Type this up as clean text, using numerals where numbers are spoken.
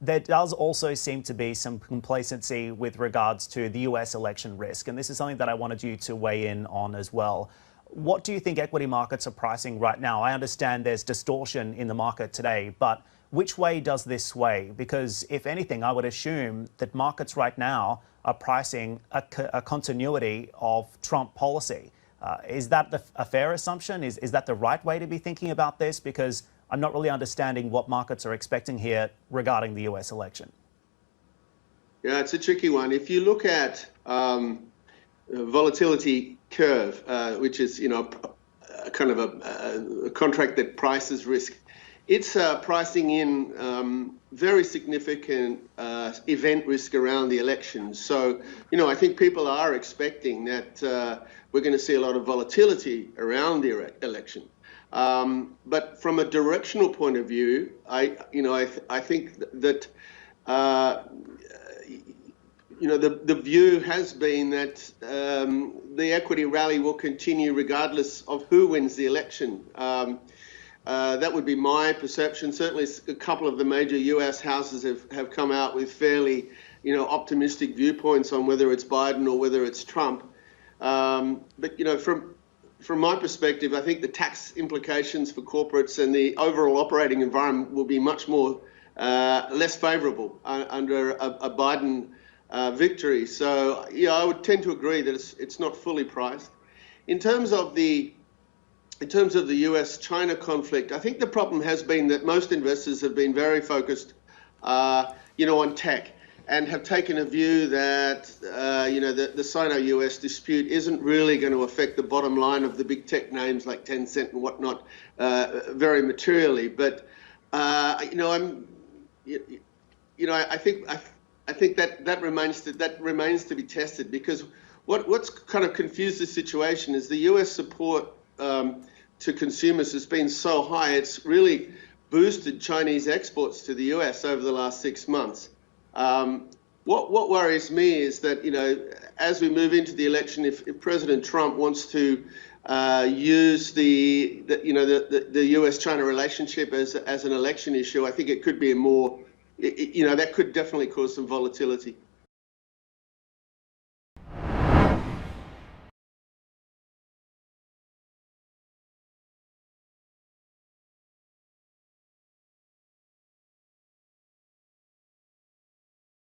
there does also seem to be some complacency with regards to the US election risk. And this is something that I wanted you to weigh in on as well. What do you think equity markets are pricing right now? I understand there's distortion in the market today, but which way does this sway? Because if anything, I would assume that markets right now are pricing a continuity of Trump policy. Is that a fair assumption? Is that the right way to be thinking about this? Because I'm not really understanding what markets are expecting here regarding the US election. Yeah, it's a tricky one. If you look at volatility curve, which is, kind of a contract that prices risk, it's pricing in very significant event risk around the elections. So, I think people are expecting that we're going to see a lot of volatility around the election. But from a directional point of view, I think that the view has been that the equity rally will continue regardless of who wins the election. That would be my perception. Certainly, a couple of the major U.S. houses have come out with fairly, optimistic viewpoints on whether it's Biden or whether it's Trump. But from my perspective, I think the tax implications for corporates and the overall operating environment will be much more less favourable under a Biden victory. So, I would tend to agree that it's not fully priced. In terms of the US-China conflict, I think the problem has been that most investors have been very focused, on tech, and have taken a view that, the Sino-US dispute isn't really going to affect the bottom line of the big tech names like Tencent and whatnot very materially. But, I think that remains to be tested, because what's kind of confused the situation is the US support to consumers has been so high, it's really boosted Chinese exports to the US over the last 6 months. What worries me is that, as we move into the election, if President Trump wants to use the US-China relationship as an election issue, I think it could be that could definitely cause some volatility.